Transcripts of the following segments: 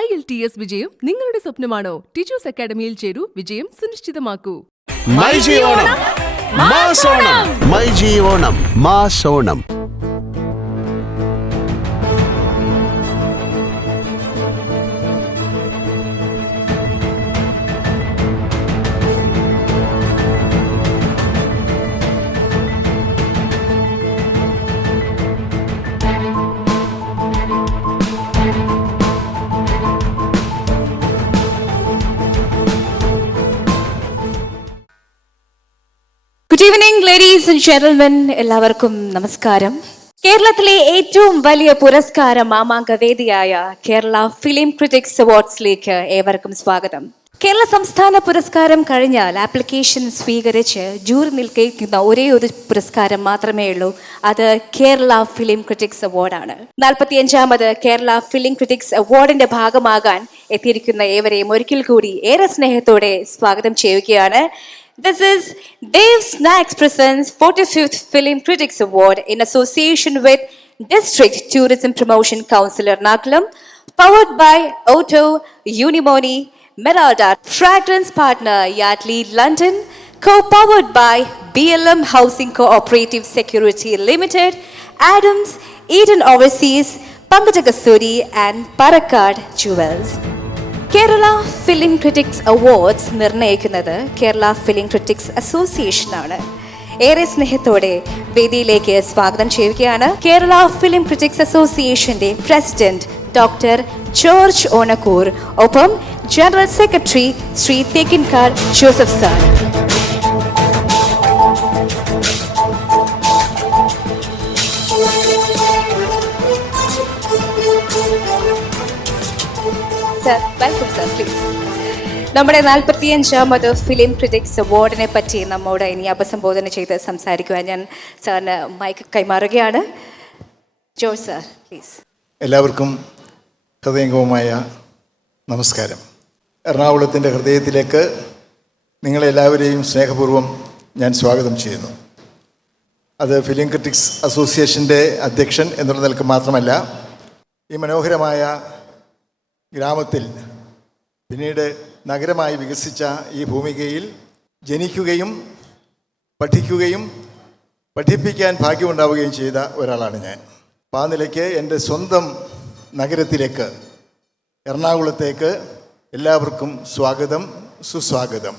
IELTS വിജയം നിങ്ങളുടെ സ്വപ്നമാണോ? Teachers അക്കാഡമിയിൽ ചേരൂ, വിജയം സുനിശ്ചിതമാക്കൂ. മൈജി ഓണം മാസോണം. മൈജി ഓണം മാസോണം. Good evening ladies and gentlemen, എല്ലാവർക്കും നമസ്കാരം. കേരളത്തിലെ ഏറ്റവും വലിയ പുരസ്കാര മാമാങ്ക വേദിയായ കേരള ഫിലിം ക്രിറ്റിക്സ് അവാർഡ്സിലേക്ക് ഏവർക്കും സ്വാഗതം. കേരള സംസ്ഥാന പുരസ്കാരം കഴിഞ്ഞാൽ ആപ്ലിക്കേഷൻ സ്വീകരിച്ച് ജൂറി നിൽക്കുന്ന ഒരേ ഒരു പുരസ്കാരം മാത്രമേ ഉള്ളൂ. അത് കേരള ഫിലിം ക്രിറ്റിക്സ് അവാർഡാണ്. 45ാമത് കേരള ഫിലിം ക്രിറ്റിക്സ് അവാർഡിന്റെ ഭാഗമാകാൻ എത്തിയിരിക്കുന്ന ഏവരെയും ഒരിക്കൽ കൂടി ഏറെ സ്നേഹത്തോടെ സ്വാഗതം ചെയ്യുകയാണ്. This is Dave Snacks presents 45th Film Critics Award in association with District Tourism Promotion Council Ernakulam, powered by Auto, Unimoni, Meralda, Fragrance Partner Yardley London, co-powered by BLM Housing Cooperative Security Limited, Adams, Eden Overseas, Pankajagasturi and Parakkad Jewels. Kerala film critics awards നിർണ്ണയിക്കുന്നത് Kerala film critics association ആണ്. ഏറെ സ്നേഹത്തോടെ വേദിയിലേക്ക് സ്വാഗതം ചെയ്യുകയാണ് Kerala film critics അസോസിയേഷന്റെ president doctor George Onakkoor, ഒപ്പം general secretary Shri Thekkinkar Joseph sir. Welcome sir, please. നമ്മുടെ 45ാമത് ഫിലിം ക്രിറ്റിക്സ് അവാർഡിനെ പറ്റി നമ്മോട് ഇനി അഭിസംബോധന ചെയ്ത് സംസാരിക്കുവാൻ ഞാൻ സാറിന് മൈക്ക് കൈമാറുകയാണ്. George sir, please. എല്ലാവർക്കും ഹൃദയംഗമമായ നമസ്കാരം. എറണാകുളത്തിൻ്റെ ഹൃദയത്തിലേക്ക് നിങ്ങളെല്ലാവരെയും സ്നേഹപൂർവ്വം ഞാൻ സ്വാഗതം ചെയ്യുന്നു. അത് ഫിലിം ക്രിറ്റിക്സ് അസോസിയേഷൻ്റെ അധ്യക്ഷൻ എന്നുള്ള നിലക്ക് മാത്രമല്ല, ഈ മനോഹരമായ ഗ്രാമത്തിൽ പിന്നീട് നഗരമായി വികസിച്ച ഈ ഭൂമികയിൽ ജനിക്കുകയും പഠിക്കുകയും പഠിപ്പിക്കാൻ ഭാഗ്യമുണ്ടാവുകയും ചെയ്ത ഒരാളാണ് ഞാൻ. അപ്പോൾ ആ നിലയ്ക്ക് എൻ്റെ സ്വന്തം നഗരത്തിലേക്ക്, എറണാകുളത്തേക്ക് എല്ലാവർക്കും സ്വാഗതം, സുസ്വാഗതം.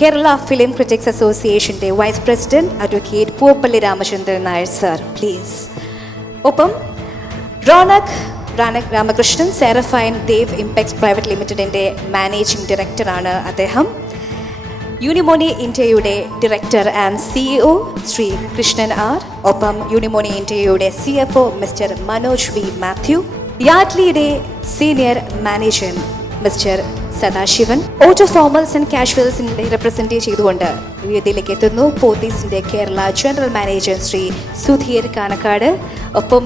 കേരള ഫിലിം ക്രിറ്റിക്സ് അസോസിയേഷന്റെ vice president advocate Poovappally Ramachandran Nair sir, please. ഒപ്പം Ronak Ramakrishnan, Seraphine Dev Impex private ലിമിറ്റഡിൻ്റെ മാനേജിംഗ് ഡയറക്ടറാണ് അദ്ദേഹം. യൂണിമോണി ഇന്ത്യയുടെ director and CEO Shri Krishnan R, ഒപ്പം യൂണിമോണി ഇന്ത്യയുടെ CFO Mr Manoj V Mathew, യാഡ്ലിയുടെ senior manager Mr Sadasivan. Auto formals and കാഷ്വൽസിനെ റെപ്രസെൻറ്റ് ചെയ്തുകൊണ്ട് വേദിയിലേക്ക് എത്തുന്നു പോത്തീസിൻ്റെ കേരള ജനറൽ മാനേജർ ശ്രീ സുധീർ കാനക്കാട്. ഒപ്പം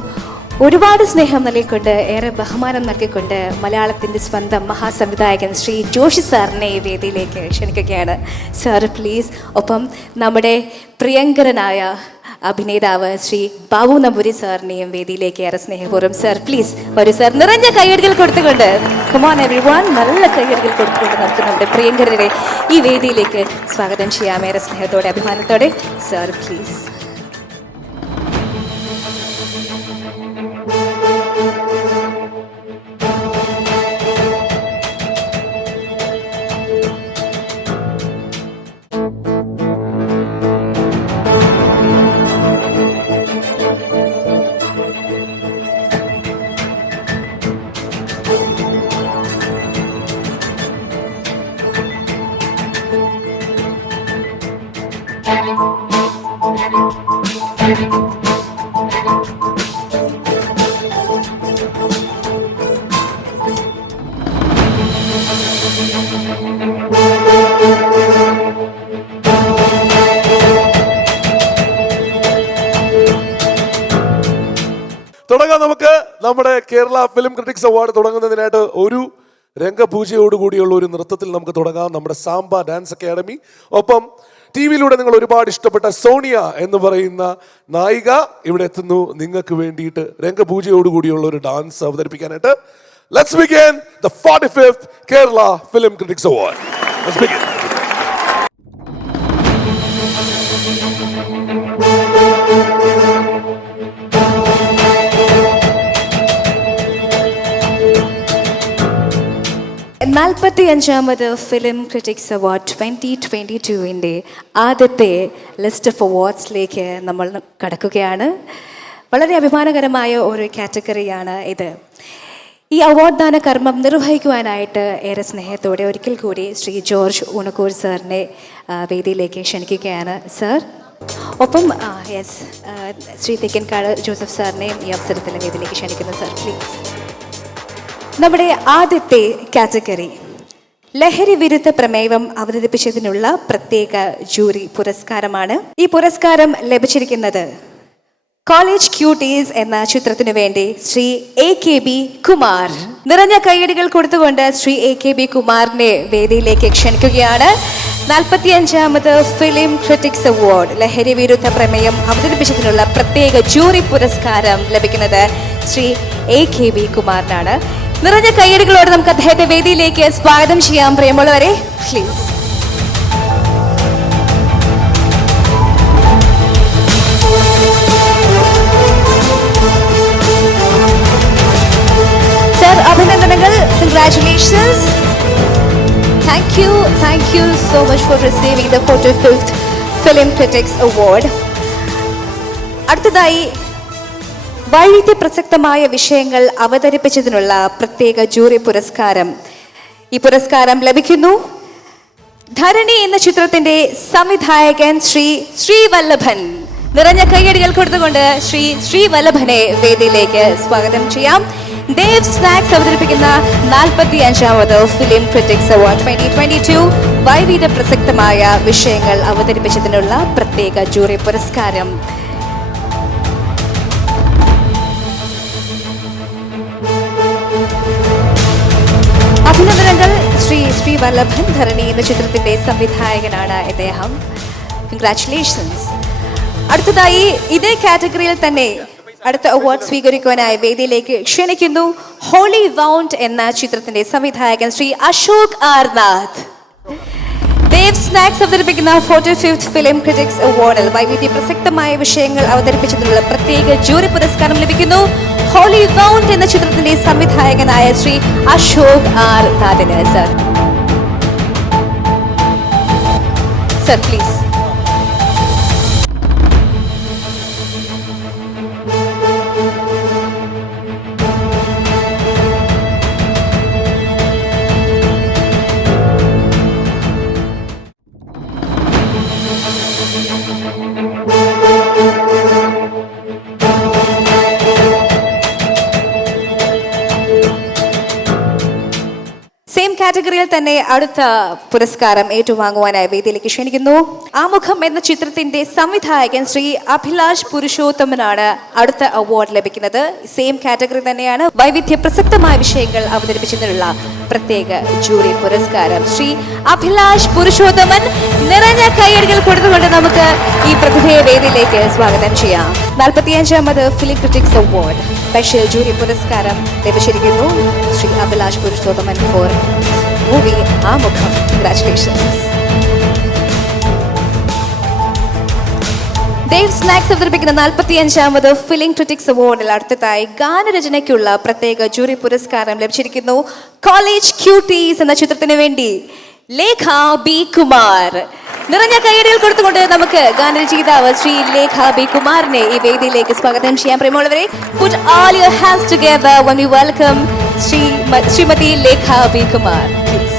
ഒരുപാട് സ്നേഹം നൽകിക്കൊണ്ട്, ഏറെ ബഹുമാനം നൽകിക്കൊണ്ട് മലയാളത്തിൻ്റെ സ്വന്തം മഹാസംവിധായകൻ ശ്രീ ജോഷി സാറിനെ ഈ വേദിയിലേക്ക് ക്ഷണിക്കുകയാണ്. Sir, please. ഒപ്പം നമ്മുടെ പ്രിയങ്കരനായ അഭിനേതാവ് ശ്രീ ബാബു നമ്പൂരി സാറിനെയും വേദിയിലേക്ക് ഏറെ സ്നേഹപൂർവ്വം. സാർ, പ്ലീസ് വരൂ സാർ. നിറഞ്ഞ കയ്യടികൾ കൊടുത്തുകൊണ്ട്, കമോൺ എവരിവൺ, നല്ല കയ്യടികൾ കൊടുത്തുകൊണ്ട് നമുക്ക് നമ്മുടെ പ്രിയങ്കരരെ ഈ വേദിയിലേക്ക് സ്വാഗതം ചെയ്യാം ഏറെ സ്നേഹത്തോടെ, അഭിമാനത്തോടെ. Sir, please. തുടങ്ങാം. നമുക്ക് നമ്മുടെ കേരള ഫിലിം ക്രിറ്റിക്സ് അവാർഡ് തുടങ്ങുന്നതിനായിട്ട് ഒരു രംഗപൂജയോടുകൂടിയുള്ള ഒരു നൃത്തത്തിൽ നമുക്ക് തുടങ്ങാം. നമ്മുടെ സാംബ ഡാൻസ് അക്കാഡമി, ഒപ്പം ടിവിയിലൂടെ നിങ്ങൾ ഒരുപാട് ഇഷ്ടപ്പെട്ട സോണിയ എന്ന് പറയുന്ന നായിക ഇവിടെ എത്തുന്നു നിങ്ങൾക്ക് വേണ്ടിയിട്ട് രംഗപൂജയോടുകൂടിയുള്ള ഒരു dance അവതരിപ്പിക്കാനായിട്ട്. Let's begin the 45th Kerala Film Critics Award. Let's begin. നാൽപ്പത്തിയഞ്ചാമത് ഫിലിം ക്രിറ്റിക്സ് അവാർഡ് 2022-ൻ്റെ ആദ്യത്തെ ലിസ്റ്റ് ഓഫ് അവാർഡ്സിലേക്ക് നമ്മൾ കടക്കുകയാണ്. വളരെ അഭിമാനകരമായ ഒരു കാറ്റഗറിയാണ് ഇത്. ഈ അവാർഡ് ദാന കർമ്മം നിർവഹിക്കുവാനായിട്ട് ഏറെ സ്നേഹത്തോടെ ഒരിക്കൽ കൂടി ശ്രീ ജോർജ് ഊണക്കൂർ സാറിനെ വേദിയിലേക്ക് ക്ഷണിക്കുകയാണ്. സാർ ഒപ്പം യെസ് ശ്രീ തെക്കൻകാട് ജോസഫ് സാറിനെയും ഈ അവസരത്തിൽ വേദിയിലേക്ക് ക്ഷണിക്കുന്നു. Sir please. നമ്മുടെ ആദ്യത്തെ കാറ്റഗറി ലഹരി വിരുദ്ധ പ്രമേയം അവതരിപ്പിച്ചതിനുള്ള പ്രത്യേക ജൂറി പുരസ്കാരമാണ്. ഈ പുരസ്കാരം ലഭിച്ചിരിക്കുന്നത് കോളേജ് ക്യൂട്ടീസ് എന്ന ചിത്രത്തിനു വേണ്ടി ശ്രീ AKB കുമാർ. നിറഞ്ഞ കൈയടികൾ കൊടുത്തുകൊണ്ട് ശ്രീ AKB കുമാറിനെ വേദിയിലേക്ക് ക്ഷണിക്കുകയാണ്. 45ാമത് ഫിലിം ക്രിറ്റിക്സ് അവാർഡ് ലഹരി വിരുദ്ധ പ്രമേയം അവതരിപ്പിച്ചതിനുള്ള പ്രത്യേക ജൂറി പുരസ്കാരം ലഭിക്കുന്നത് ശ്രീ AKB കുമാറിനാണ്. നിറഞ്ഞ കൈയടികളോട് നമുക്ക് അദ്ദേഹത്തെ വേദിയിലേക്ക് സ്വാഗതം ചെയ്യാം. പ്രിയമുള്ളവരെ പ്ലീസ്. സർ അഭിനന്ദനങ്ങൾ. Congratulations. Thank you so much for receiving the 45th Film Critics Award. അടുത്തതായി വൈവിധ്യ പ്രസക്തമായ വിഷയങ്ങൾ അവതരിപ്പിച്ചതിനുള്ള പ്രത്യേക ജൂറി പുരസ്കാരം. ഈ പുരസ്കാരം ലഭിക്കുന്നു ധരണി എന്ന ചിത്രത്തിന്റെ സംവിധായകൻ ശ്രീ ശ്രീവല്ലഭൻ. നിറഞ്ഞ കൈയടികൾ കൊടുത്തുകൊണ്ട് ശ്രീ വല്ലഭനെ വേദിയിലേക്ക് സ്വാഗതം ചെയ്യാം. ദേവ് സ്നാക്സ് അവതരിപ്പിക്കുന്ന 45ാമത് ഫിലിം ക്രിറ്റിക്സ് അവാർഡ് 2022 വൈവിധ്യ പ്രസക്തമായ വിഷയങ്ങൾ അവതരിപ്പിച്ചതിനുള്ള പ്രത്യേക ജൂറി പുരസ്കാരം. അഭിനന്ദനങ്ങൾ. ശ്രീ വല്ലഭൻ ധരണി എന്ന ചിത്രത്തിന്റെ സംവിധായകനാണ് ഇദ്ദേഹം. കൺഗ്രാറ്റുലേഷൻസ്. അടുത്തതായി ഇതേ കാറ്റഗറിയിൽ തന്നെ അടുത്ത അവാർഡ് സ്വീകരിക്കുവാനായി വേദിയിലേക്ക് ക്ഷണിക്കുന്നു ഹോളി വൗണ്ട് എന്ന ചിത്രത്തിന്റെ സംവിധായകൻ ശ്രീ അശോക് ആർനാഥ്. ദേവ് സ്നാക്സ് അവതരിപ്പിക്കുന്ന 45th ഫിലിം ക്രിറ്റിക്സ് അവാർഡിൽ വൈവിധ്യ പ്രസക്തമായ വിഷയങ്ങൾ അവതരിപ്പിച്ചതിനുള്ള പ്രത്യേക ജൂറി പുരസ്കാരം ലഭിക്കുന്നു ഹോളി വൗണ്ട് എന്ന ചിത്രത്തിന്റെ സംവിധായകനായ ശ്രീ അശോക് ആർനാഥിന്. Sir please. സെയിം കാറ്റഗറിയിൽ തന്നെ അടുത്ത പുരസ്കാരം ഏറ്റുവാങ്ങുവാനായി വേദിയിലേക്ക് ക്ഷണിക്കുന്നു. ആമുഖം എന്ന ചിത്രത്തിന്റെ സംവിധായകൻ ശ്രീ അഭിലാഷ് പുരുഷോത്തമനാണ് അടുത്ത അവാർഡ് ലഭിക്കുന്നത്. സെയിം കാറ്റഗറി തന്നെയാണ് വൈവിധ്യ പ്രസക്തമായ വിഷയങ്ങൾ അവതരിപ്പിച്ചതിനുള്ള പ്രത്യേക ജൂറി പുരസ്കാരം. ശ്രീ അഭിലാഷ് പുരുഷോത്തമൻ. നിറഞ്ഞ കൈയടികൾ കൊടുത്തുകൊണ്ട് നമുക്ക് ഈ പ്രതിഭയെ വേദിയിലേക്ക് സ്വാഗതം ചെയ്യാം. 45ാമത് film critics award special jury പുരസ്കാരം ലഭിച്ചിരിക്കുന്നു Shri Abhilash Purushothaman for movie Aamukham. Congratulations. Dev snacks അവതരിപ്പിക്കുന്ന 45ാമത് ഫിലിം ക്രിറ്റിക്സ് അവാർഡിൽ അടുത്തതായി ഗാനരചനയ്ക്കുള്ള പ്രത്യേക ജൂറി പുരസ്കാരം ലഭിച്ചിരിക്കുന്നു കോളേജ് ക്യൂട്ടീസ് എന്ന ചിത്രത്തിന് വേണ്ടി ലേഖ ബി കുമാർ. നിറഞ്ഞ കൈയടികൾ കൊടുത്തുകൊണ്ട് നമുക്ക് ഗാനരചയിതാവ് ശ്രീ ലേഖ ബി കുമാറിനെ ഈ വേദിയിലേക്ക് സ്വാഗതം ചെയ്യാം. പ്രിയമുള്ളവരെ, put all your hands together when we welcome Shrimati Lekha B Kumar. Please.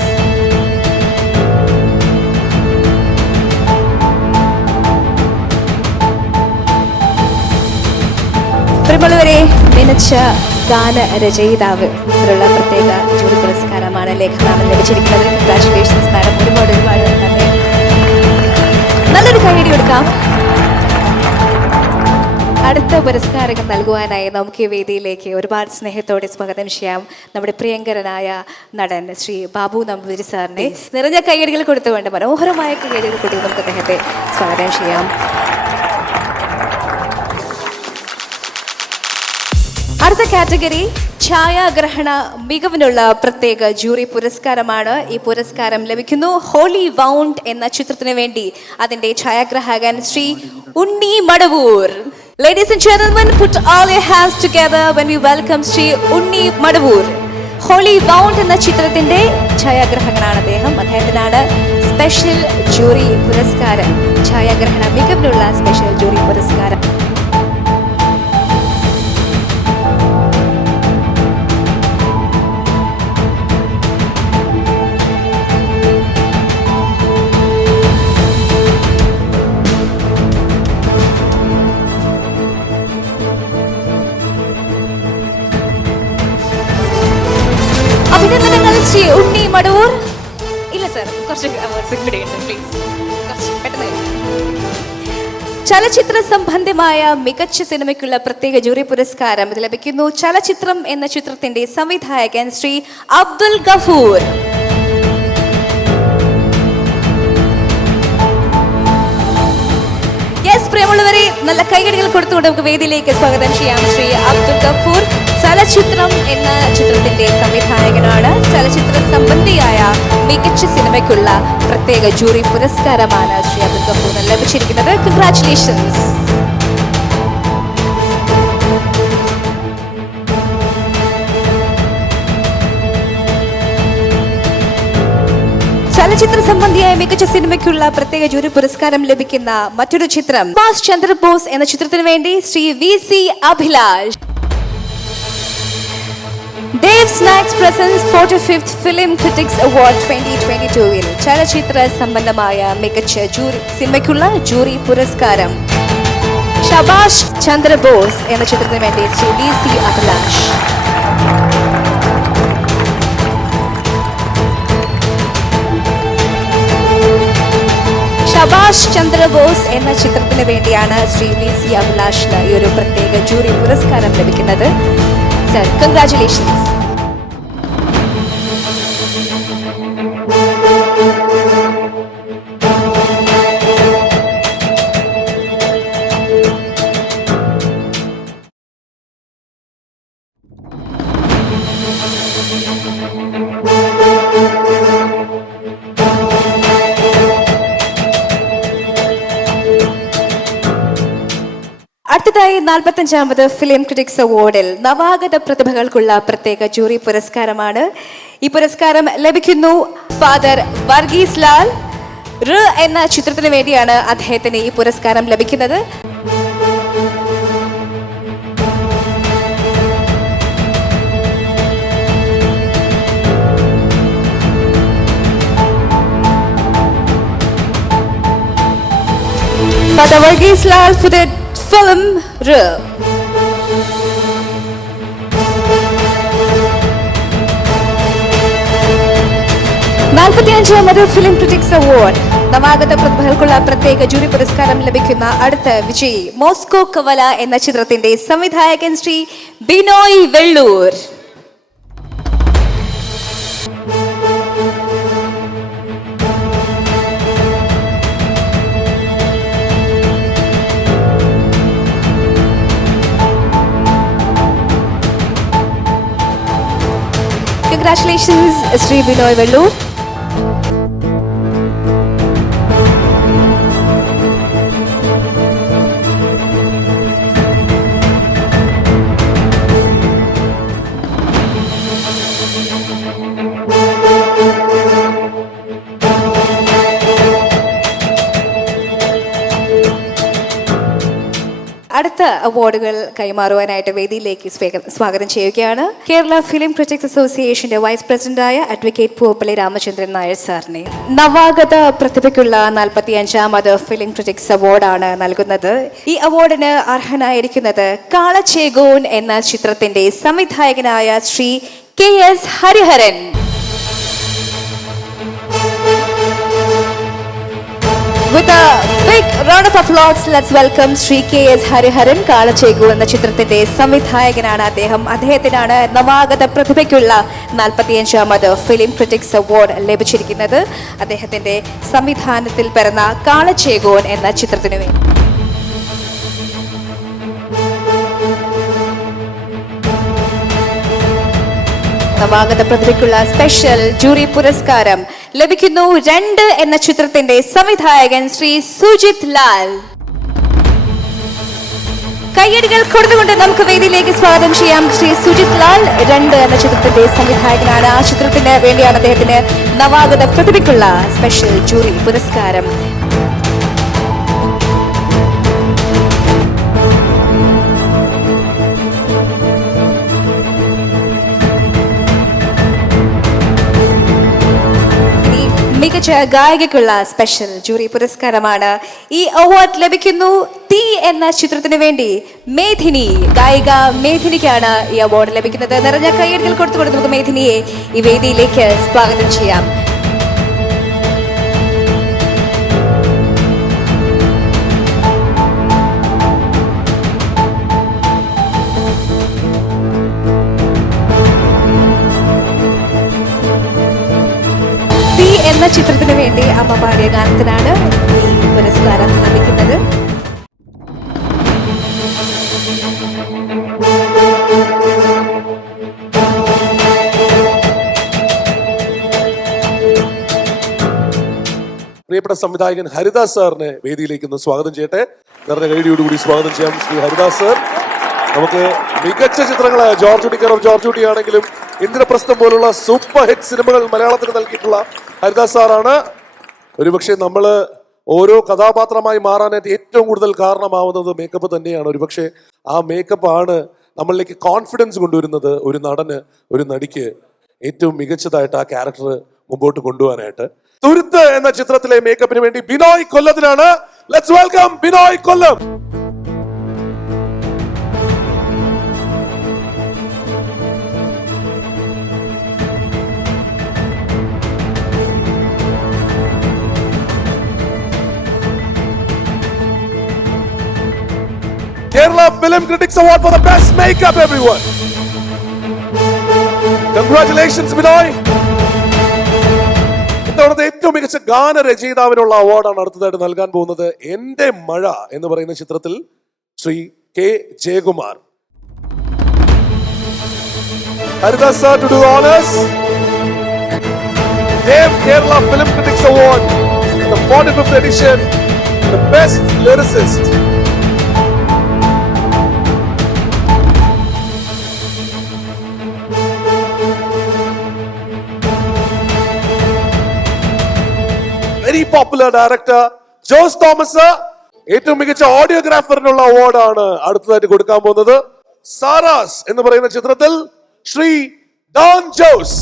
പ്രിയമുള്ളവരെ, മികച്ച ഗാനരചയിതാവ് ഇതിലുള്ള പ്രത്യേക ജൂറി പുരസ്കാരമാണ് ലേഖ മാമിന് ലഭിച്ചിരിക്കുന്നത്. Congratulations madam. ഒരുപാട് നന്ദി. നല്ലൊരു കൈയടി കൊടുക്കാം. അടുത്ത പുരസ്കാരങ്ങൾ നൽകുവാനായി നമുക്ക് ഈ വേദിയിലേക്ക് ഒരുപാട് സ്നേഹത്തോടെ സ്വാഗതം ചെയ്യാം നമ്മുടെ പ്രിയങ്കരനായ നടൻ ശ്രീ ബാബു നമ്പൂതിരി സാറിനെ. നിറഞ്ഞ കൈയടികൾ കൊടുത്തുകൊണ്ട് മനോഹരമായ കൈയടികൾ കൊടുത്ത് നമുക്ക് അദ്ദേഹത്തെ സ്വാഗതം ചെയ്യാം. അടുത്ത കാറ്റഗറി ഛായാഗ്രഹണ മികവിനുള്ള പ്രത്യേക ജൂറി പുരസ്കാരമാണ്. ഈ പുരസ്കാരം ലഭിക്കുന്നു ഹോളി വൗണ്ട് എന്ന ചിത്രത്തിന് വേണ്ടി അതിന്റെ ഛായാഗ്രാഹകൻ Shri Unni Madavoor. Ladies and gentlemen, put all your hands together when we welcome Shri Unni Madavoor. Holy wound എന്ന ചിത്രത്തിന്റെ ഛായാഗ്രഹകനാണ് അദ്ദേഹം. അദ്ദേഹത്തിനാണ് സ്പെഷ്യൽ ജൂറി പുരസ്കാരം, ഛായാഗ്രഹണ മികവിനുള്ള സ്പെഷ്യൽ ജൂറി പുരസ്കാരം. അഭിനന്ദനങ്ങൾ ശ്രീ ഉണ്ണി മടവൂർ. ഇല്ല സർ, കുറച്ച് പ്ലീസ്, പെട്ടെന്ന്. ചലച്ചിത്ര സംബന്ധമായ മികച്ച സിനിമയ്ക്കുള്ള പ്രത്യേക ജൂറി പുരസ്കാരം ഇത് ലഭിക്കുന്നു ചലച്ചിത്രം എന്ന ചിത്രത്തിന്റെ സംവിധായകൻ ശ്രീ അബ്ദുൽ ഗഫൂർ. പ്രിയമുള്ളവരെ, നല്ല കൈകടികൾ കൊടുത്തുകൊണ്ട് നമുക്ക് വേദിയിലേക്ക് സ്വാഗതം ചെയ്യാം ശ്രീ അബ്ദുൽ ഗഫൂർ. ചലച്ചിത്രം എന്ന ചിത്രത്തിന്റെ സംവിധായകനാണ്. ചലച്ചിത്ര സംബന്ധിയായ മികച്ച സിനിമയ്ക്കുള്ള പ്രത്യേക ജൂറി പുരസ്കാരമാണ് ശ്രീ അബ്ദുൽ ഗഫൂറിന് ലഭിച്ചിരിക്കുന്നത്. കൺഗ്രാറ്റുലേഷൻസ്. ചലച്ചിത്ര സംബന്ധിയായ മികച്ച സിനിമയ്ക്കുള്ള പ്രത്യേക ജൂറി പുരസ്കാരം ലഭിക്കുന്ന മറ്റൊരു ചിത്രം സുഭാഷ് ചന്ദ്രബോസ് എന്ന ചിത്രത്തിന് വേണ്ടി Shri VC Abhilash. Dave Snacks presents 45th Film Critics Award 2022-ൽ ചലച്ചിത്ര സംബന്ധമായ മികച്ച സിനിമയ്ക്കുള്ള ജൂറി പുരസ്കാരം സുഭാഷ് ചന്ദ്രബോസ് എന്ന ചിത്രത്തിന് വേണ്ടി ശ്രീ VC അഭിലാഷ്. സുഭാഷ് ചന്ദ്രബോസ് എന്ന ചിത്രത്തിന് വേണ്ടിയാണ് ശ്രീ VC അഭിലാഷിന് ഈ ഒരു പ്രത്യേക ജൂറി പുരസ്കാരം ലഭിക്കുന്നത്. Sir, congratulations. അടുത്തതായി 45ാമത് ഫിലിം ക്രിറ്റിക്സ് അവാർഡിൽ നവാഗത പ്രതിഭകൾക്കുള്ള പ്രത്യേക ജൂറി പുരസ്കാരമാണ്. ഈ പുരസ്കാരം ലഭിക്കുന്നു ഫാദർ വർഗീസ് ലാൽ. എന്ന ചിത്രത്തിന് വേണ്ടിയാണ് അദ്ദേഹത്തിന് ഈ പുരസ്കാരം ലഭിക്കുന്നത്. Father Varghese Lal for the film R. 45ാമത് ഫിലിം ക്രിറ്റിക്സ് അവാർഡ് നവാഗത പ്രതിഭകൾക്കുള്ള പ്രത്യേക ജൂറി പുരസ്കാരം ലഭിക്കുന്ന അടുത്ത വിജയി മോസ്കോ കവല എന്ന ചിത്രത്തിന്റെ സംവിധായകൻ Shri Binoy Vellur. Congratulations, Sri Binoy Vellur. അടുത്ത അവാർഡുകൾ കൈമാറുവാനായിട്ട് വേദിയിലേക്ക് സ്വാഗതം ചെയ്യുകയാണ് കേരള ഫിലിം ക്രിറ്റിക്സ് അസോസിയേഷന്റെ വൈസ് പ്രസിഡന്റായ അഡ്വക്കേറ്റ് പൂവപ്പള്ളി രാമചന്ദ്രൻ നായർ സാറിനെ. നവാഗത പ്രതിഭയ്ക്കുള്ള 45ാമത് ഫിലിം ക്രിറ്റിക്സ് അവാർഡാണ് നൽകുന്നത്. ഈ അവാർഡിന് അർഹനായിരിക്കുന്നത് കാളച്ചേഗോൻ എന്ന ചിത്രത്തിന്റെ സംവിധായകനായ Shri KS Hariharan. With a big round of applause, let's welcome Sri KS Hariharan. കാളച്ചേഗു എന്ന ചിത്രത്തിന്റെ സംവിധായകനാണ് അദ്ദേഹം. അദ്ദേഹത്തിനാണ് നവാഗത പ്രതിഭയ്ക്കുള്ള 45ാമത് ഫിലിം ക്രിറ്റിക്സ് അവാർഡ് ലഭിച്ചിരിക്കുന്നത്. അദ്ദേഹത്തിന്റെ സംവിധാനത്തിൽ പിറന്ന കാളച്ചേഗോൻ എന്ന ചിത്രത്തിനു വേണ്ടി നവാഗത പ്രതിഭയ്ക്കുള്ള സ്പെഷ്യൽ ജൂറി പുരസ്കാരം ലഭിക്കുന്നു 2 എന്ന ചിത്രത്തിന്റെ സംവിധായകൻ ശ്രീ സുജിത് ലാൽ. കയ്യടികൾ കൊടുത്തുകൊണ്ട് നമുക്ക് വേദിയിലേക്ക് സ്വാഗതം ചെയ്യാം ശ്രീ സുജിത് ലാൽ. 2 എന്ന ചിത്രത്തിന്റെ സംവിധായകനാണ്. ആ ചിത്രത്തിന് വേണ്ടിയാണ് അദ്ദേഹത്തിന് നവാഗത പ്രതിഭയ്ക്കുള്ള സ്പെഷ്യൽ ജൂറി പുരസ്കാരം. മികച്ച ഗായികയ്ക്കുള്ള സ്പെഷ്യൽ ജൂറി പുരസ്കാരമാണ്. ഈ അവാർഡ് ലഭിക്കുന്നു തീ എന്ന ചിത്രത്തിന് വേണ്ടി മേധിനി, ഗായിക മേധിനിക്കാണ് ഈ അവാർഡ് ലഭിക്കുന്നത്. നിറഞ്ഞ കയ്യടികൾ കൊടുത്തുകൊണ്ട് നമുക്ക് മേധിനിയെ ഈ വേദിയിലേക്ക് സ്വാഗതം ചെയ്യാം. എന്ന ചിത്രത്തിന് വേണ്ടി അമ്മ പാടിയ ഗാനത്തിനാണ് ഈ പുരസ്കാരം ലഭിക്കുന്നത്. പ്രിയപ്പെട്ട സംവിധായകൻ ഹരിദാസ് സാറിനെ വേദിയിലേക്ക് ഒന്ന് സ്വാഗതം ചെയ്യട്ടെ. നിറഞ്ഞ കൈയോടുകൂടി സ്വാഗതം ചെയ്യാം ശ്രീ ഹരിദാസ് സാർ. നമുക്ക് മികച്ച ചിത്രങ്ങളായ ജോർജ് കുട്ടി കെയർ ഓഫ് ജോർജ് കുട്ടി ആണെങ്കിലും ഇന്ദ്രപ്രസ്ഥം പോലുള്ള സൂപ്പർ ഹിറ്റ് സിനിമകൾ മലയാളത്തിന് നൽകിയിട്ടുള്ള ഹരിദാസ് സാറാണ്. ഒരുപക്ഷെ നമ്മൾ ഓരോ കഥാപാത്രമായി മാറാനായിട്ട് ഏറ്റവും കൂടുതൽ കാരണമാവുന്നത് മേക്കപ്പ് തന്നെയാണ്. ഒരുപക്ഷെ ആ മേക്കപ്പ് ആണ് നമ്മളിലേക്ക് കോൺഫിഡൻസ് കൊണ്ടുവരുന്നത് ഒരു നടന്, ഒരു നടിക്ക് ഏറ്റവും മികച്ചതായിട്ട് ആ ക്യാരക്ടർ മുമ്പോട്ട് കൊണ്ടുപോകാനായിട്ട്. തുരുത്ത് എന്ന ചിത്രത്തിലെ മേക്കപ്പിന് വേണ്ടി ബിനോയ് കൊല്ലത്തിനാണ്. Let's welcome Binoy Kollam. Kerala Film Critics Award for the best makeup, everyone. Congratulations, Binoy. ഇത്തവണത്തെ ഏറ്റവും മികച്ച ഗാനരചയിതാവിനുള്ള അവാർഡാണ് അടുത്തതായിട്ട് നൽകാൻ പോകുന്നത്. എന്റെ മഴ എന്ന് പറയുന്ന ചിത്രത്തിൽ Shri K Jayakumar. Haridas sir to do honors. Dev Kerala Film Critics Award, the 45th edition, the best lyricist. Very popular director Jose Thomas. ഏറ്റവും മികച്ച ഓഡിയോഗ്രാഫറിനുള്ള അവാർഡാണ് അടുത്തതായിട്ട് കൊടുക്കാൻ പോകുന്നത്. സാറാസ് എന്ന് പറയുന്ന ചിത്രത്തിൽ Shri Don Jose.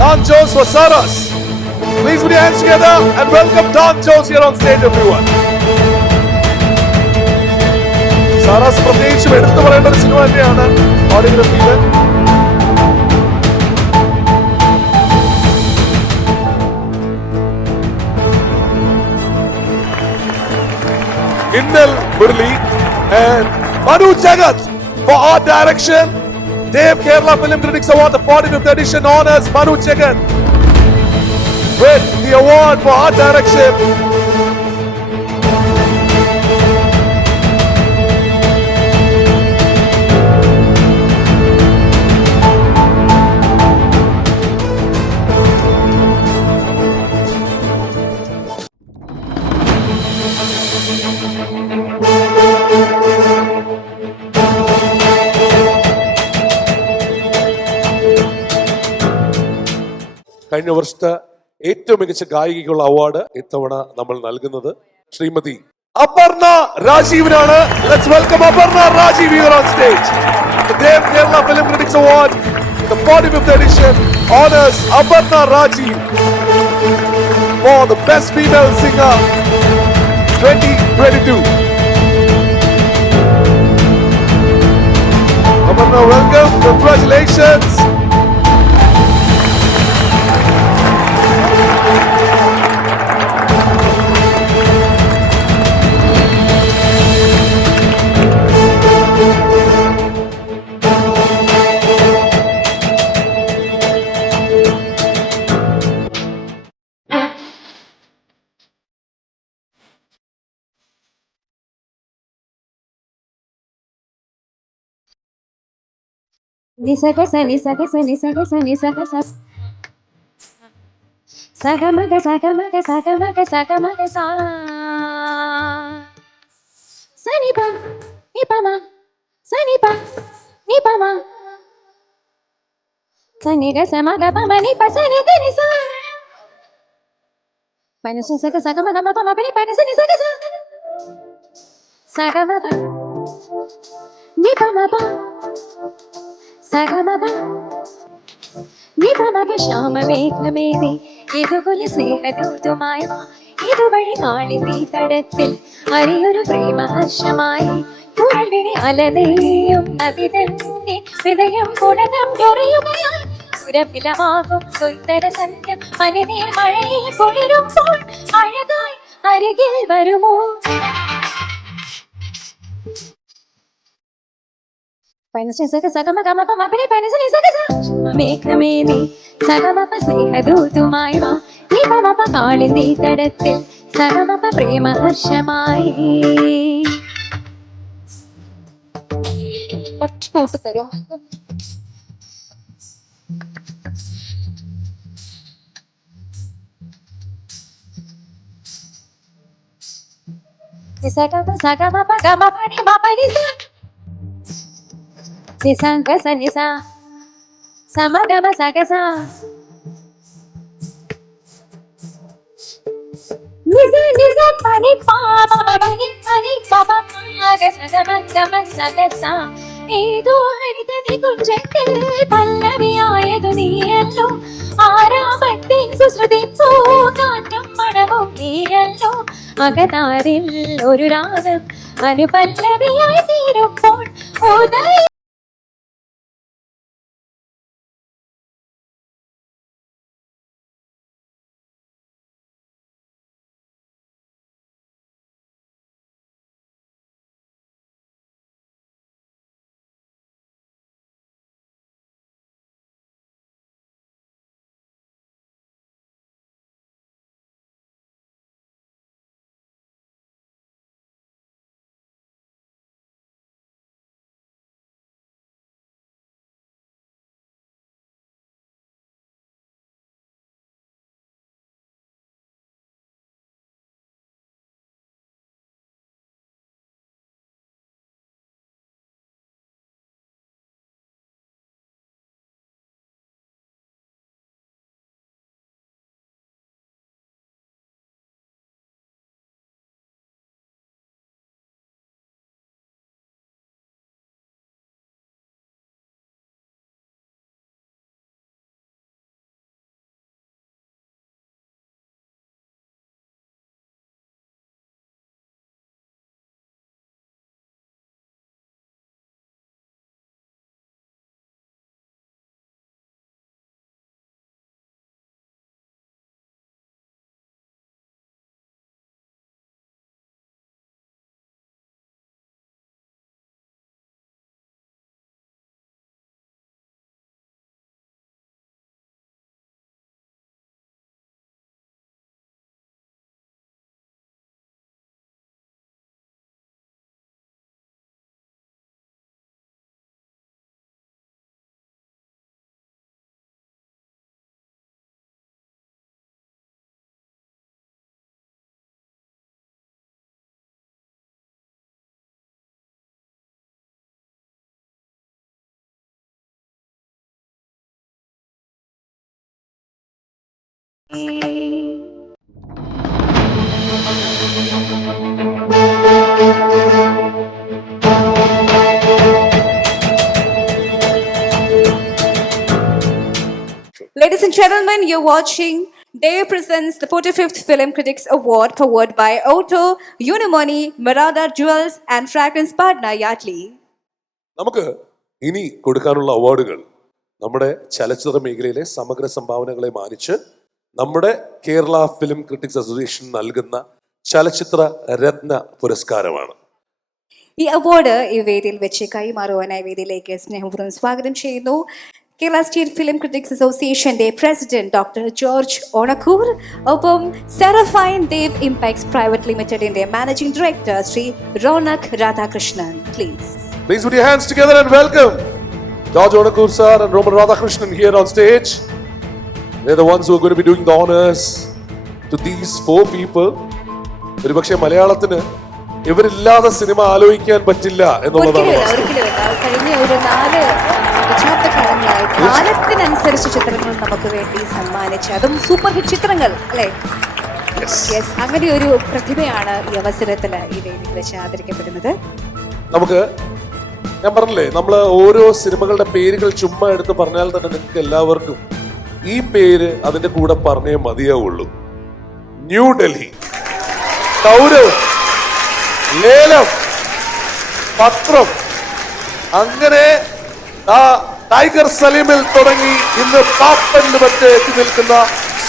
Don Jose for Sara's. Please put your hands together and welcome Don Jose here on stage, everyone. Sara's പ്രത്യേകിച്ചും എടുത്തു പറയേണ്ട ഒരു സിനിമ തന്നെയാണ് ഓഡിയോഗ്രാഫിയിൽ. Innal Murli and Manu Jagat for art direction. Dev Kerala Film Critics Award, the 45th edition honors Manu Jagat with the award for art direction. കഴിഞ്ഞ വർഷത്തെ ഏറ്റവും മികച്ച ഗായികയ്ക്കുള്ള award ഇത്തവണ നമ്മൾ നൽകുന്നത് ശ്രീമതി അപർണ രാജീവിനാണ്. Let's welcome Aparna Rajeev here on stage. The Dev Kerala Film Critics Award, the 45th edition, honors Aparna Rajiv for the best female singer 2022. Aparna, welcome. Congratulations. Nisaga sa nisaga sa nisaga sa nisaga sa sagamaga sagamaga sagamaga sagamaga sa sanipa nipama sanipa nipama saniga samaga pama nipa saniga nisa panasa saga sagamaga pama pani panasa nisaga sa sagamaga nipama pa sagamaga നിപമക ശ്യാമമേഘമേനി ഇതുപോലെ സ്നേഹദൂതുമായി ഇതുവഴി കാളിന്തി തടത്തിൽ അറിയൊരു പ്രേമഹർഷമായി പുറവിനെ അലനെയും നദിതന്നെ ഹൃദയം കുടകം ചൊറിയുകയായി സുരഭിലമാകും സുന്ദര സന്ധ്യ പനിനീർ മഴയിൽ കുളിരുമ്പോൾ അഴകായി അരികിൽ വരുമോ മേഘമേനി സഗമപ സ്നേഹദൂതുമായി വാ നിപമപ കാളിന്തി തടത്തിൽ സഗമപ പ്രേമഹർഷമായി ഒറ്റ തരോ സഗമ സഗമപ ഗമപനി മപനി Nisanga sa nisa samagama sagasa nisa nisa pani pama pani pani pama sagama sagasa ഏതോ ഹരിതനി കുഞ്ചത്തിൽ പല്ലവിയായതു നീയല്ലോ ആരാമത്തിൻ സുശ്രുതിപ്പോ കാറ്റും മണവും നീയല്ലോ അകതാരിൽ ഒരു രാഗം അനുപല്ലവിയായി തീരുമ്പോൾ ഉദയ Ladies and gentlemen, you're watching Day presents the 45th Film Critics Award powered by Otto, Unimoni, Marada Jewels and Fragrance partner Yardley. നമുക്ക് ഇനി കൊടുക്കാനുള്ള അവാർഡുകൾ നമ്മുടെ ചലച്ചിത്ര മേഖലയിലെ സമഗ്ര സംഭാവനകളെ മാനിച്ച് നമ്മുടെ കേരള ഫിലിം ക്രിട്ടിക്സ് അസോസിയേഷൻ നൽകുന്ന ചലച്ചിത്ര രത്ന പുരസ്കാരമാണ്. ഈ അവാർഡ് ഈ വേദിയിൽ വെച്ച് കൈമാറുവാനായി വേദിയിലേക്ക് സ്നേഹപൂർവ്വം സ്വാഗതം ചെയ്യുന്നു കേരള സ്റ്റേറ്റ് ഫിലിം ക്രിറ്റിക്സ് അസോസിയേഷന്റെ പ്രസിഡന്റ് ഡോക്ടർ ജോർജ് ഓണക്കൂർ, ഒപ്പം സെറഫൈൻ ദേവ് ഇംപാക്ട്സ് പ്രൈവറ്റ് ലിമിറ്റഡിന്റെ managing director Shri Ronak Radhakrishnan. Please put your hands together and welcome George Onakur sir and Roman Radhakrishnan here on stage. They're the ones who are going to be doing the honors to these 4 people. ഒരു പക്ഷേ മലയാളത്തിന് ഇവരില്ലാതെ cinema ആലോചിക്കാൻ പറ്റില്ല എന്നുള്ളതാണ് ഒരിക്കലും കഴിഞ്ഞ ഒരു 4 ദശാബ്ദക്കാലങ്ങളായി കാലത്തിനനുസരിച്ച് ചിത്രങ്ങൾ നമുക്ക് വേണ്ടി സമ്മാനിച്ച അതും സൂപ്പർ ഹിറ്റ് ചിത്രങ്ങൾ അല്ലേ? യെസ്, അങ്ങനെ ഒരു പ്രതിഭയാണ് ഈ അവസരത്തിൽ ഈ വേദിയിൽ വെച്ച് ആദരിക്കപ്പെടുന്നത്. നമുക്ക് ഞാൻ പറഞ്ഞില്ലേ, നമ്മൾ ഓരോ സിനിമകളുടെ പേരുകൾ ചുമ്മാ എടുത്ത് പറഞ്ഞാൽ തന്നെ നിങ്ങൾക്ക് എല്ലാവർക്കും ഈ പേര് അതിന്റെ കൂടെ പറഞ്ഞേ മതിയാവുള്ളൂ. ന്യൂഡൽഹി, കൗരവ്, ലേലം, പത്രം, അങ്ങനെ ടൈഗർ സലീമിൽ തുടങ്ങി ഇന്ന് പാപ്പനിൽ മറ്റേ എത്തി നിൽക്കുന്ന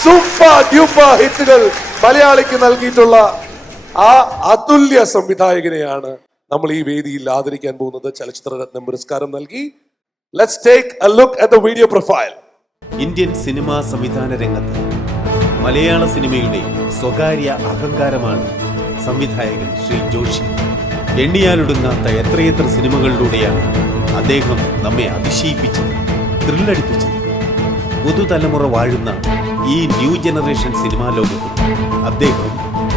സൂപ്പർ ഡ്യൂപ്പർ ഹിറ്റുകൾ മലയാളിക്ക് നൽകിയിട്ടുള്ള ആ അതുല്യ സംവിധായകനെയാണ് നമ്മൾ ഈ വേദിയിൽ ആദരിക്കാൻ പോകുന്നത്. ചലച്ചിത്ര രത്നം പുരസ്കാരം നൽകി. Let's take A look at the video profile. Indian cinema സംവിധാന രംഗത്ത് മലയാള സിനിമയുടെ സ്വകാര്യ അഹങ്കാരമാണ് സംവിധായകൻ ശ്രീ ജോഷി. എണ്ണിയാലൊടുങ്ങാത്ത എത്രയെത്ര സിനിമകളിലൂടെയാണ് അദ്ദേഹം നമ്മെ അതിശയിപ്പിച്ചത്, ത്രില്ലടിപ്പിച്ചത്. പുതുതലമുറ വാഴുന്ന ഈ ന്യൂ ജനറേഷൻ സിനിമാ ലോകത്ത് അദ്ദേഹം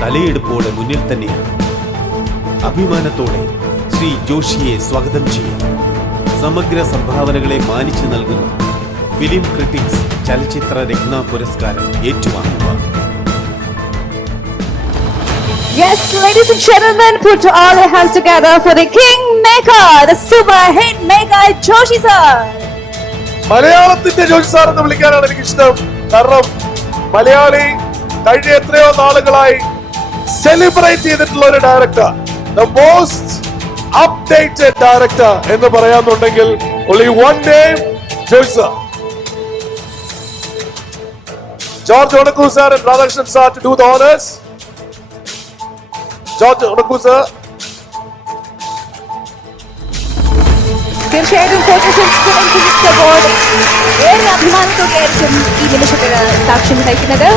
തലയെടുപ്പോടെ മുന്നിൽ തന്നെയാണ്. അഭിമാനത്തോടെ ശ്രീ ജോഷിയെ സ്വാഗതം ചെയ്യാം. സമഗ്ര സംഭാവനകളെ മാനിച്ചു നൽകുന്ന ഫിലിം ക്രിട്ടിക്സ് ചലച്ചിത്ര രത്ന പുരസ്കാരം ഏറ്റുവാങ്ങുക. Yes, ladies and gentlemen, put all your hands together for the King Maker, the super hit maker, Joshi sir. മലയാളത്തിന്റെ ജോഷി സാർ എന്ന് വിളിക്കാനാണ് എനിക്ക് ഇഷ്ടം. കാരണം മലയാളി കഴിഞ്ഞ എത്രയോ നാളുകളായി സെലിബ്രേറ്റ് ചെയ്തിട്ടുള്ള ഒരു director, the most updated director എന്ന് പറയാന്നുണ്ടെങ്കിൽ only one name, Joshi sir. George Onakur sir and Radhakrishnan sir to do the honors. George Onakur sir. തീർച്ചയായിട്ടും അവാർഡ് ഏറെ അഭിമാനത്തോടെയായിരിക്കും ഈ നിമിഷത്തിന് സാക്ഷ്യം വഹിക്കുന്നത്.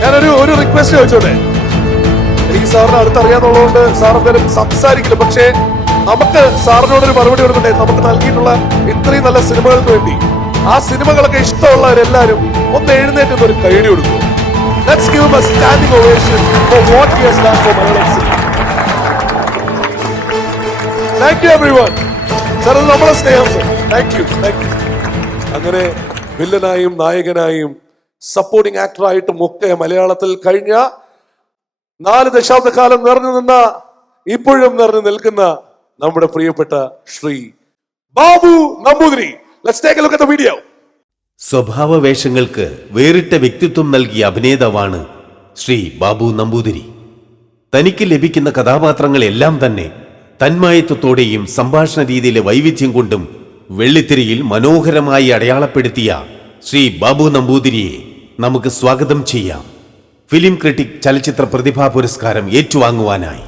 ഞാനൊരു റിക്വസ്റ്റ് ചോദിച്ചോട്ടെ. എനിക്ക് സാറിന് അടുത്തറിയാന്നുള്ളതുകൊണ്ട് സാർ എന്തായാലും സംസാരിക്കില്ല, പക്ഷേ നമുക്ക് സാറിനോടൊരു മറുപടി കൊടുക്കട്ടെ. നമുക്ക് നൽകിയിട്ടുള്ള ഇത്രയും നല്ല സിനിമകൾക്ക് വേണ്ടി ആ സിനിമകളൊക്കെ ഇഷ്ടമുള്ളവരെല്ലാരും ഒന്ന് എഴുന്നേറ്റ് ഒരു കൈയടി കൊടുക്കും. Let's give him a standing ovation for what he has done for Malayalam cinema. Thank you everyone. Sir, അത് നമ്മളെ സ്നേഹം സർ. Thank you. അങ്ങനെ വില്ലനായും നായകനായും സപ്പോർട്ടിംഗ് ആക്ടറായിട്ടും ഒക്കെ മലയാളത്തിൽ കഴിഞ്ഞ 4 ദശാബ്ദക്കാലം നിറഞ്ഞു നിന്ന, ഇപ്പോഴും നിറഞ്ഞു നിൽക്കുന്ന നമ്മുടെ പ്രിയപ്പെട്ട Shri Babu Namboothiri. Let's take a look at the video. സ്വഭാവ വേഷങ്ങൾക്ക് വേറിട്ട വ്യക്തിത്വം നൽകിയ അഭിനേതാവാണ് ശ്രീ ബാബു നമ്പൂതിരി. തനിക്ക് ലഭിക്കുന്ന കഥാപാത്രങ്ങളെല്ലാം തന്നെ തന്മയത്വത്തോടെയും സംഭാഷണ രീതിയിലെ വൈവിധ്യം കൊണ്ടും വെള്ളിത്തിരയിൽ മനോഹരമായി അടയാളപ്പെടുത്തിയ ശ്രീ ബാബു നമ്പൂതിരിയെ നമുക്ക് സ്വാഗതം ചെയ്യാം ഫിലിം ക്രിട്ടിക് ചലച്ചിത്ര പ്രതിഭാ പുരസ്കാരം ഏറ്റുവാങ്ങുവാനായി.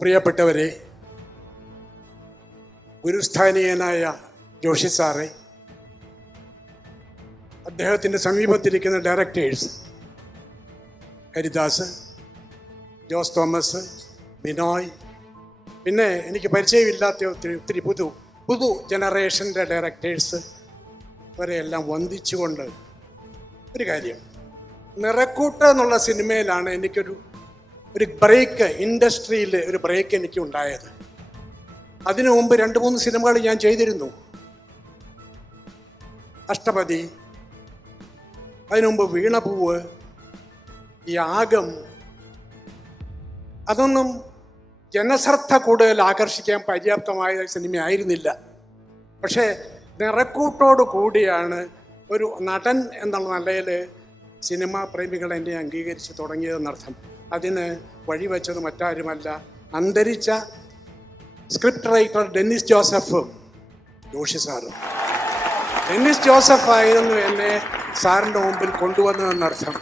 പ്രിയപ്പെട്ടവരെ, ഗുരുസ്ഥാനീയനായ ജോഷി സാറെ, അദ്ദേഹത്തിൻ്റെ സമീപത്തിരിക്കുന്ന ഡയറക്ടേഴ്സ് ഹരിദാസ്, ജോസ് തോമസ്, ബിനോയ്, പിന്നെ എനിക്ക് പരിചയമില്ലാത്ത ഒത്തിരി പുതു ജനറേഷൻ്റെ ഡയറക്ടേഴ്സ് ഇവരെയെല്ലാം വന്ദിച്ചുകൊണ്ട് ഒരു കാര്യം, നിറക്കൂട്ട് എന്നുള്ള സിനിമയിലാണ് എനിക്കൊരു ബ്രേക്ക്, ഇൻഡസ്ട്രിയിൽ ഒരു ബ്രേക്ക് എനിക്ക് ഉണ്ടായത്. അതിനു മുമ്പ് 2-3 സിനിമകൾ ഞാൻ ചെയ്തിരുന്നു. അഷ്ടപതി, അതിനു മുമ്പ് വീണപൂവ്, യാഗം. അതൊന്നും ജനശ്രദ്ധ കൂടുതൽ ആകർഷിക്കാൻ പര്യാപ്തമായ സിനിമയായിരുന്നില്ല. പക്ഷേ നിറക്കൂട്ടോട് കൂടിയാണ് ഒരു നടൻ എന്നുള്ള നിലയിൽ സിനിമാ പ്രേമികൾ എന്നെ അംഗീകരിച്ച് തുടങ്ങിയതെന്നർത്ഥം. അതിന് വഴിവെച്ചത് മറ്റാരുമല്ല, അന്തരിച്ച സ്ക്രിപ്റ്റ് റൈറ്റർ ഡെന്നിസ് ജോസഫും ജോഷി സാറും. ഡെന്നിസ് ജോസഫ് ആയിരുന്നു എന്നെ സാറിൻ്റെ മുമ്പിൽ കൊണ്ടുവന്നതെന്നർത്ഥം.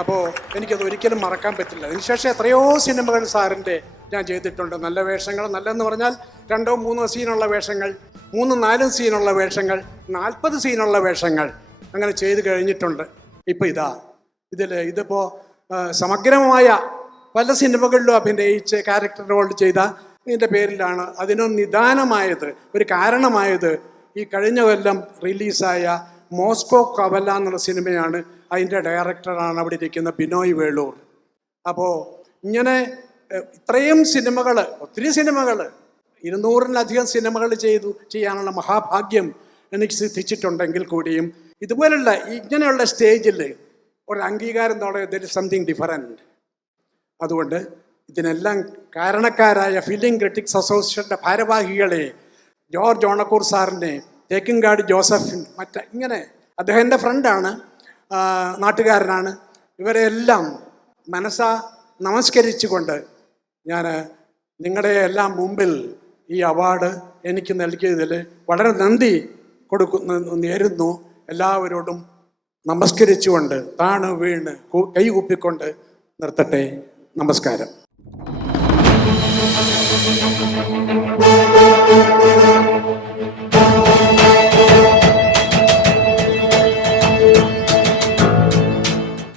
അപ്പോൾ എനിക്കത് ഒരിക്കലും മറക്കാൻ പറ്റില്ല. അതിനുശേഷം എത്രയോ സിനിമകൾ സാറിൻ്റെ ഞാൻ ചെയ്തിട്ടുണ്ട്. നല്ല വേഷങ്ങൾ, നല്ലതെന്ന് പറഞ്ഞാൽ 2-3 സീനുള്ള വേഷങ്ങൾ, 3-4 സീനുള്ള വേഷങ്ങൾ, 40 സീനുള്ള വേഷങ്ങൾ അങ്ങനെ ചെയ്ത് കഴിഞ്ഞിട്ടുണ്ട്. ഇപ്പോൾ ഇതിപ്പോൾ സമഗ്രമായ പല സിനിമകളിലും അഭിനയിച്ച് ക്യാരക്ടർ റോൾ ചെയ്ത ഇതിൻ്റെ പേരിലാണ് അതിനൊരു നിദാനമായത്, ഒരു കാരണമായത് ഈ കഴിഞ്ഞ കൊല്ലം റിലീസായ മോസ്കോ കവല എന്നുള്ള സിനിമയാണ്. അതിൻ്റെ ഡയറക്ടറാണ് അവിടെ ഇരിക്കുന്ന ബിനോയ് വേളൂർ. അപ്പോൾ ഇങ്ങനെ ഇത്രയും സിനിമകൾ, ഒത്തിരി സിനിമകൾ, 200-ലധികം സിനിമകൾ ചെയ്യാനുള്ള മഹാഭാഗ്യം എനിക്ക് സിദ്ധിച്ചിട്ടുണ്ടെങ്കിൽ കൂടിയും ഇതുപോലുള്ള ഇങ്ങനെയുള്ള സ്റ്റേജിൽ ഒരു അംഗീകാരം തുടങ്ങിയ സംതിങ് ഡിഫറൻറ്റ്. അതുകൊണ്ട് ഇതിനെല്ലാം കാരണക്കാരായ ഫിലിം ക്രിറ്റിക്സ് അസോസിയേഷൻ്റെ ഭാരവാഹികളെ, ജോർജ് ഓണക്കൂർ സാറിനെ, തേക്കിൻകാട് ജോസഫിൻ, ഇങ്ങനെ അദ്ദേഹം എൻ്റെ ഫ്രണ്ടാണ്, നാട്ടുകാരനാണ്. ഇവരെല്ലാം മനസ്സാ നമസ്കരിച്ചുകൊണ്ട് ഞാൻ നിങ്ങളുടെ എല്ലാം മുമ്പിൽ ഈ അവാർഡ് എനിക്ക് നൽകിയതിൽ വളരെ നന്ദി നേരുന്നു. എല്ലാവരോടും നമസ്കരിച്ചുകൊണ്ട് താണ് വീണ് കൈകൂപ്പിക്കൊണ്ട് നിർത്തട്ടെ. നമസ്കാരം.